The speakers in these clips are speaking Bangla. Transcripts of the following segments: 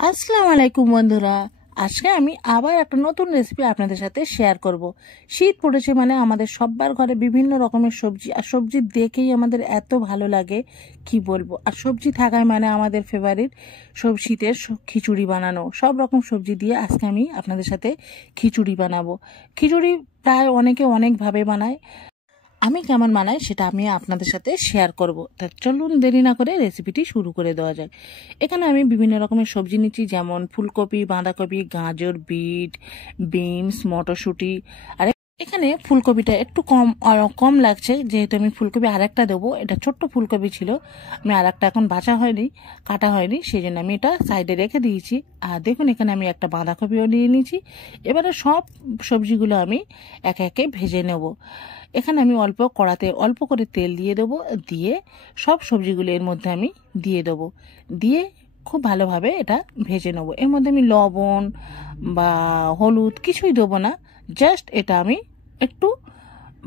আসসালামু আলাইকুম বন্ধুরা। আজকে আমি আবার একটা নতুন রেসিপি আপনাদের সাথে শেয়ার করব। শীত পড়েছে মানে আমাদের সবার ঘরে বিভিন্ন রকমের সবজি, আর সবজি দেখেই আমাদের এত ভালো লাগে কি বলবো। আর সবজি থাকায় মানে আমাদের ফেভারিট শীতের খিচুড়ি বানানো। সব রকম সবজি দিয়ে আজকে আমি আপনাদের সাথে খিচুড়ি বানাবো। খিচুড়ি প্রায় অনেকে অনেকভাবে বানায়, আমি কেমন বানাই সেটা আমি আপনাদের সাথে শেয়ার করব। তা চলুন দেরি না করে রেসিপিটি শুরু করে দেওয়া যায়। এখানে আমি বিভিন্ন রকমের সবজি নিচ্ছি, যেমন ফুলকপি, বাঁধাকপি, গাজর, বিট, বিনস, মটরশুঁটি। আর এখানে ফুলকপিটা একটু কম লাগছে, যেহেতু আমি ফুলকপি আরেকটা দেবো। এটা ছোট্ট ফুলকপি ছিল, আমি আরেকটা এখন বাছা হয়নি, কাটা হয়নি, সেই জন্য আমি এটা সাইডে রেখে দিয়েছি। আর দেখুন এখানে আমি একটা বাঁধাকপিও নিয়ে নিয়েছি। এবারে সব সবজিগুলো আমি একে একে ভেজে নেব। এখানে আমি কড়াতে অল্প করে তেল দিয়ে দেবো, দিয়ে সব সবজিগুলো এর মধ্যে আমি দিয়ে দেবো, দিয়ে খুব ভালোভাবে এটা ভেজে নেবো। এর মধ্যে আমি লবণ বা হলুদ কিছুই দেবো না, জাস্ট এটা আমি একটু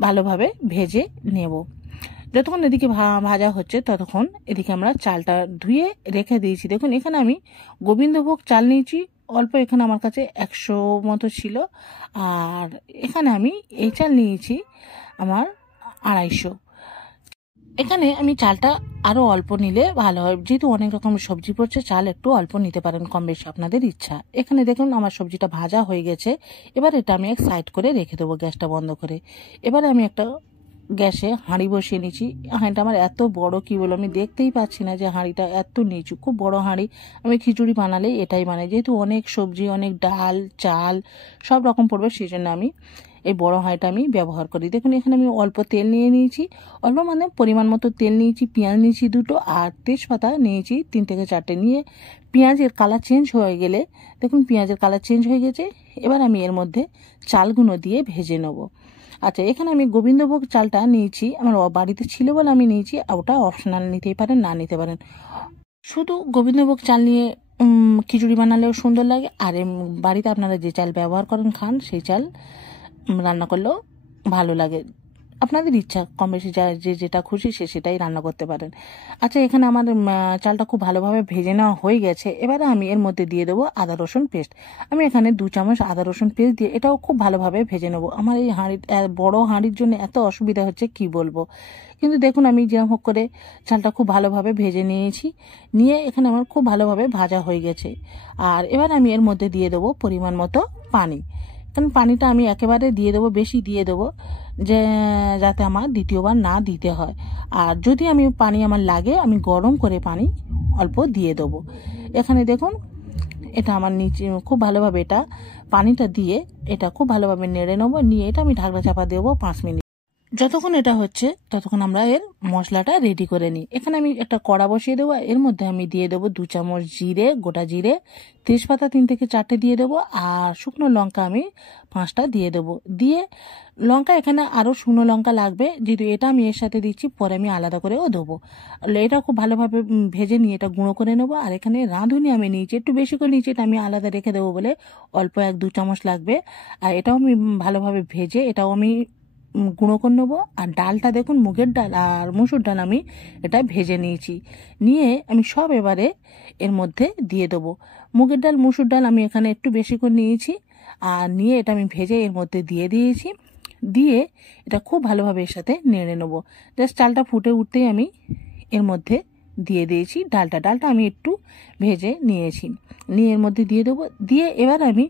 ভালোভাবে ভেজে নেব। যতক্ষণ এদিকে ভাজা হচ্ছে ততক্ষণ এদিকে আমরা চালটা ধুয়ে রেখে দিয়েছি। দেখুন এখানে আমি গোবিন্দভোগ চাল নিয়েছি অল্প, এখানে আমার কাছে 100 মতো ছিল। আর এখানে আমি এই চাল নিয়েছি আমার 250। এখানে আমি চালটা আরও অল্প নিলে ভালো হয়, যেহেতু অনেক রকম সবজি পড়ছে, চাল একটু অল্প নিতে পারেন, কম বেশি আপনাদের ইচ্ছা। এখানে দেখুন আমার সবজিটা ভাজা হয়ে গেছে। এবার এটা আমি এক সাইড করে রেখে দেবো, গ্যাসটা বন্ধ করে। এবারে আমি একটা গ্যাসে হাঁড়ি বসিয়ে নিচ্ছি। হাঁড়িটা আমার এত বড় কি বলো, আমি দেখতেই পাচ্ছি না যে হাঁড়িটা এত নিচু, খুব বড় হাঁড়ি। আমি খিচুড়ি বানালে এটাই বানাই, যেহেতু অনেক সবজি, অনেক ডাল, চাল সব রকম পড়বে, সেই জন্য আমি এই বড় হাঁড়িটা আমি ব্যবহার করি। দেখুন এখানে আমি অল্প তেল নিয়ে নিয়েছি, অল্প মানে পরিমাণ মতো তেল নিয়েছি, পেঁয়াজ নিয়েছি 2টো, আর তেজপাতা নিয়েছি 3 থেকে 4টে। নিয়ে পেঁয়াজের কালার চেঞ্জ হয়ে গেলে, দেখুন পেঁয়াজের কালার চেঞ্জ হয়ে গেছে, এবার আমি এর মধ্যে চালগুলো দিয়ে ভেজে নেব। আচ্ছা, এখানে আমি গোবিন্দভোগ চালটা নিয়েছি, আমার বাড়িতে ছিল বলে আমি নিয়েছি। ওটা অপশনাল, নিতেই পারেন না নিতে পারেন। শুধু গোবিন্দভোগ চাল নিয়ে খিচুড়ি বানালেও সুন্দর লাগে, আর বাড়িতে আপনারা যে চাল ব্যবহার করেন খান সেই চাল রান্না করলেও ভালো লাগে। আপনাদের ইচ্ছা, কম বেশি যে যেটা খুশি সে সেটাই রান্না করতে পারেন। আচ্ছা, এখানে আমার চালটা খুব ভালোভাবে ভেজে নেওয়া হয়ে গেছে। এবারে আমি এর মধ্যে দিয়ে দেবো আদা রসুন পেস্ট। আমি এখানে 2 চামচ আদা রসুন পেস্ট দিয়ে এটাও খুব ভালোভাবে ভেজে নেবো। আমার এই বড় হাঁড়ির জন্য এত অসুবিধা হচ্ছে কি বলবো, কিন্তু দেখুন আমি যেরকম হোক করে চালটা খুব ভালোভাবে ভেজে নিয়েছি। নিয়ে এখানে আমার খুব ভালোভাবে ভাজা হয়ে গেছে। আর এবার আমি এর মধ্যে দিয়ে দেবো পরিমাণ মতো পানি। কারণ পানিটা আমি একেবারে দিয়ে দেবো, বেশি দিয়ে দেবো, যে যাতে আমার দ্বিতীয়বার না দিতে হয়। আর যদি আমি পানি আমার লাগে, আমি গরম করে পানি অল্প দিয়ে দেবো। এখানে দেখুন এটা আমার নিচে খুব ভালোভাবে এটা পানিটা দিয়ে এটা খুব ভালোভাবে নেড়ে নেবো। নিয়ে এটা আমি ঢাকনা চাপা দেবো 5 মিনিট। যতক্ষণ এটা হচ্ছে ততক্ষণ আমরা এর মশলাটা রেডি করে নিই। এখানে আমি একটা কড়া বসিয়ে দেবো, এর মধ্যে আমি দিয়ে দেবো 2 চামচ জিরে, গোটা জিরে, তেজপাতা 3 থেকে 4টে দিয়ে দেবো, আর শুকনো লঙ্কা আমি 5টা দিয়ে দেবো। দিয়ে লঙ্কা এখানে আরও শুকনো লঙ্কা লাগবে, যেহেতু এটা আমি এর সাথে দিচ্ছি, পরে আমি আলাদা করেও দেবো। এটা খুব ভালোভাবে ভেজে নিয়ে এটা গুঁড়ো করে নেবো। আর এখানে রাঁধুনি আমি নিয়েছি, একটু বেশি করে নিয়েছি, এটা আমি আলাদা রেখে দেবো বলে অল্প 1-2 চামচ লাগবে। আর এটাও আমি ভালোভাবে ভেজে এটাও আমি গুঁড়ো করে নেবো। আর ডালটা দেখুন মুগের ডাল আর মসুর ডাল আমি এটা ভেজে নিয়েছি। নিয়ে আমি সব এবারে এর মধ্যে দিয়ে দেবো। মুগের ডাল, মসুর ডাল আমি এখানে একটু বেশি করে নিয়েছি, আর নিয়ে এটা আমি ভেজে এর মধ্যে দিয়ে দিয়েছি। দিয়ে এটা খুব ভালোভাবে এর সাথে নেড়ে নেবো। জাস্ট চালটা ফুটে উঠতেই আমি এর মধ্যে দিয়ে দিয়েছি ডালটা আমি একটু ভেজে নিয়েছি, নিয়ে এর মধ্যে দিয়ে দেবো। দিয়ে এবার আমি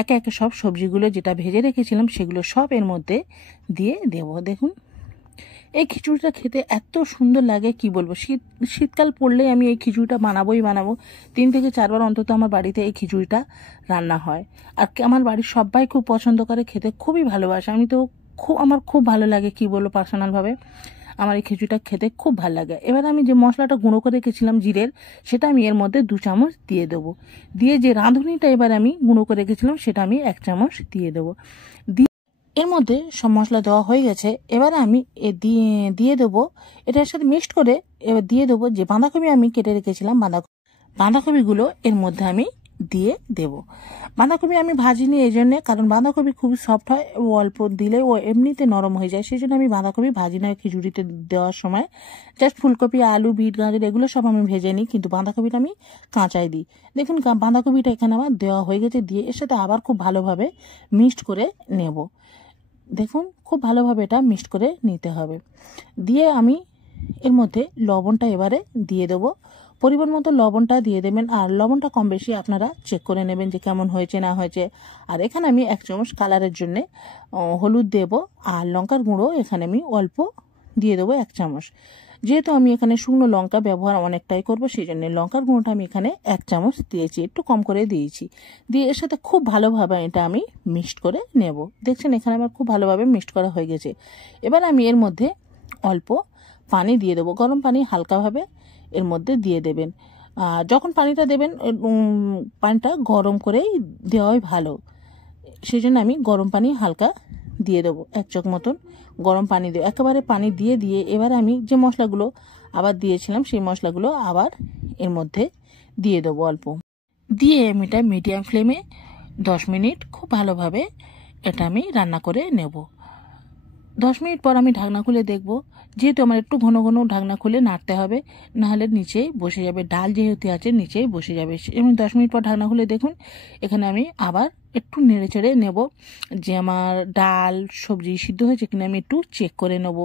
একে একে সব সবজিগুলো যেটা ভেজে রেখেছিলাম সেগুলো সব এর মধ্যে দিয়ে দেবো। দেখুন এই খিচুড়িটা খেতে এত সুন্দর লাগে কি বলবো। শীতকাল পড়লেই আমি এই খিচুড়িটা বানাবো। 3 থেকে 4 বার অন্তত আমার বাড়িতে এই খিচুড়িটা রান্না হয়। আর আমার বাড়ির সবাই খুব পছন্দ করে, খেতে খুবই ভালোবাসে। আমি তো আমার খুব ভালো লাগে কি বলবো, পার্সোনালভাবে আমার এই খিচুড়িটা খেতে খুব ভালো লাগে। এবার আমি যে মশলাটা গুঁড়ো করে রেখেছিলাম জিরের, সেটা আমি এর মধ্যে 2 চামচ দিয়ে দেবো। দিয়ে যে রাঁধুনিটা এবার আমি গুঁড়ো করে রেখেছিলাম সেটা আমি 1 চামচ দিয়ে দেবো। এর মধ্যে সব মশলা দেওয়া হয়ে গেছে। এবারে আমি দিয়ে দেবো, এটার সাথে মিক্সড করে এবার দিয়ে দেবো যে বাঁধাকপি আমি কেটে রেখেছিলাম, বাঁধাকপিগুলো এর মধ্যে আমি দিয়ে দেব। বাঁধাকপি আমি ভাজিনি এই জন্যে, কারণ বাঁধাকপি খুব সফট হয়, অল্প দিলে ও এমনিতে নরম হয়ে যায়, সেই জন্য আমি বাঁধাকপি ভাজি না খিচুড়িতে দেওয়ার সময়। জাস্ট ফুলকপি, আলু, বিট, গাজর এগুলো সব আমি ভেজে নিই, কিন্তু বাঁধাকপিটা আমি কাঁচাই দিই। দেখুন বাঁধাকপিটা এখানে আমার দেওয়া হয়ে গেছে, দিয়ে এর সাথে আবার খুব ভালোভাবে মিক্সড করে নেব। দেখুন খুব ভালোভাবে এটা মিক্সড করে নিতে হবে। দিয়ে আমি এর মধ্যে লবণটা এবারে দিয়ে দেবো, পরিমাণ মতো লবণটা দিয়ে দেবেন। আর লবণটা কম বেশি আপনারা চেক করে নেবেন যে কেমন হয়েছে না হয়েছে। আর এখানে আমি 1 চামচ কালারের জন্যে হলুদ দেব, আর লঙ্কার গুঁড়ো এখানে আমি অল্প দিয়ে দেবো 1 চামচ। যেহেতু আমি এখানে শুকনো লঙ্কা ব্যবহার অনেকটাই করব, সেই জন্য লঙ্কার গুঁড়োটা আমি এখানে 1 চামচ দিয়েছি, একটু কম করে দিয়েছি। দিয়ে এর সাথে খুব ভালোভাবে এটা আমি মিক্সড করে নেব। দেখছেন এখানে আমার খুব ভালোভাবে মিক্সড করা হয়ে গেছে। এবার আমি এর মধ্যে অল্প পানি দিয়ে দেবো, গরম পানি হালকাভাবে এর মধ্যে দিয়ে দেবেন। যখন পানিটা দেবেন পানিটা গরম করেই দেওয়াই ভালো, সেই জন্য আমি গরম পানি হালকা দিয়ে দেবো, 1 চক মতন গরম পানি দেবো। একেবারে পানি দিয়ে এবার আমি যে মশলাগুলো আবার দিয়েছিলাম সেই মশলাগুলো আবার এর মধ্যে দিয়ে দেবো অল্প। দিয়ে আমি এটা মিডিয়াম ফ্লেমে 10 মিনিট খুব ভালোভাবে এটা আমি রান্না করে নেব। 10 মিনিট পর আমি ঢাকনা খুলে দেখব, যেহেতু আমার একটু ঘন ঘন ঢাকনা খুলে নাড়তে হবে, নাহলে নিচেই বসে যাবে, ডাল যেহেতু আছে নিচেই বসে যাবে। এবং 10 মিনিট পর ঢাকনা খুলে দেখুন এখানে আমি আবার একটু নেড়ে চেড়ে নেব, যে আমার ডাল সবজি সিদ্ধ হয়েছে কিনা আমি একটু চেক করে নেব,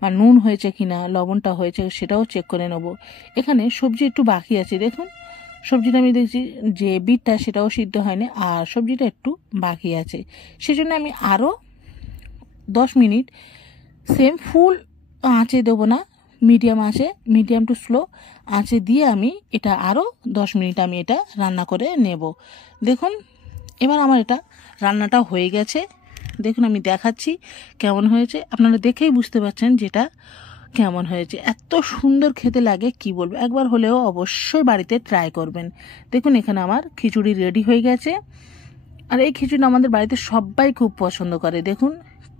বা নুন হয়েছে কিনা, লবণটা হয়েছে সেটাও চেক করে নেব। এখানে সবজি একটু বাকি আছে, দেখুন সবজিটা আমি দেখছি যে বিটটা সেটাও সিদ্ধ হয়নি, আর সবজিটা একটু বাকি আছে, সেজন্য আমি আরও 10 মিনিট সেম ফুল আঁচে দেবো না, মিডিয়াম আঁচে, মিডিয়াম টু স্লো আঁচে দিয়ে আমি এটা আরও 10 মিনিট আমি এটা রান্না করে নেব। দেখুন এবার আমার এটা রান্নাটা হয়ে গেছে, দেখুন আমি দেখাচ্ছি কেমন হয়েছে, আপনারা দেখেই বুঝতে পারছেন যেটা কেমন হয়েছে। এত সুন্দর খেতে লাগে কি বলবো, একবার হলেও অবশ্যই বাড়িতে ট্রাই করবেন। দেখুন এখানে আমার খিচুড়ি রেডি হয়ে গেছে, আর এই খিচুড়ি আমাদের বাড়িতে সবাই খুব পছন্দ করে। দেখুন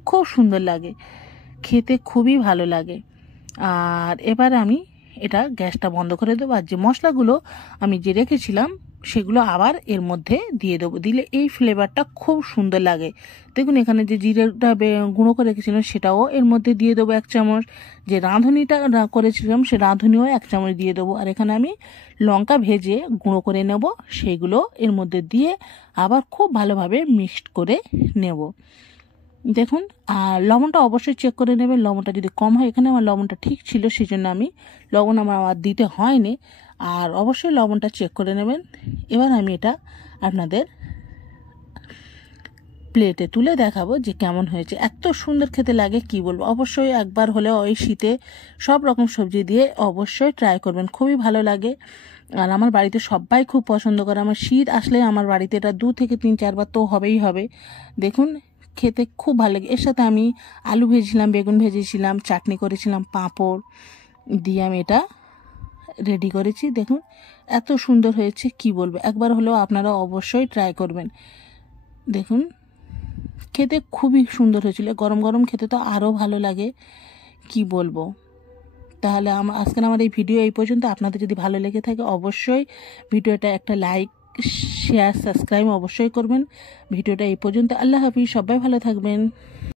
খুব সুন্দর লাগে খেতে, খুবই ভালো লাগে। আর এবার আমি এটা গ্যাসটা বন্ধ করে দেবো, আর যে মশলাগুলো আমি যে রেখেছিলাম সেগুলো আবার এর মধ্যে দিয়ে দেবো, দিলে এই ফ্লেভারটা খুব সুন্দর লাগে। দেখুন এখানে যে জিরেটা গুঁড়ো করে রেখেছিলাম সেটাও এর মধ্যে দিয়ে দেবো 1 চামচ, যে রাঁধুনিটা করেছিলাম সে রাঁধুনিও 1 চামচ দিয়ে দেবো, আর এখানে আমি লঙ্কা ভেজে গুঁড়ো করে নেব সেইগুলো এর মধ্যে দিয়ে আবার খুব ভালোভাবে মিক্সড করে নেব। দেখুন আর লবণটা অবশ্যই চেক করে নেবেন, লবণটা যদি কম হয়, এখানে আমার লবণটা ঠিক ছিল সেই জন্য আমি লবণ আমার দিতে হয়নি, আর অবশ্যই লবণটা চেক করে নেবেন। এবার আমি এটা আপনাদের প্লেটে তুলে দেখাবো যে কেমন হয়েছে, এত সুন্দর খেতে লাগে কি বলবো। অবশ্যই একবার হলেও ওই শীতে সব রকম সবজি দিয়ে অবশ্যই ট্রাই করবেন, খুবই ভালো লাগে। আর আমার বাড়িতে সবাই খুব পছন্দ করে, আমার শীত আসলে আমার বাড়িতে এটা 2 থেকে 3-4 বার তো হবেই হবে। দেখুন খেতে খুব ভালো লাগে। এর সাথে আমি আলু ভেজেছিলাম, বেগুন ভেজেছিলাম, চাটনি করেছিলাম, পাঁপড় দিয়ে আমি এটা রেডি করেছি। দেখুন এত সুন্দর হয়েছে কি বলবো, একবার হলেও আপনারা অবশ্যই ট্রাই করবেন। দেখুন খেতে খুবই সুন্দর হয়েছিল, গরম গরম খেতে তো আরও ভালো লাগে কি বলবো। তাহলে আজকের আমার এই ভিডিও এই পর্যন্ত। আপনাদের যদি ভালো লেগে থাকে অবশ্যই ভিডিওটা একটা লাইক, শেয়ার, সাবস্ক্রাইব অবশ্যই করবেন। ভিডিওটা এই পর্যন্ত। আল্লাহ হাফিজ, সবাই ভালো থাকবেন।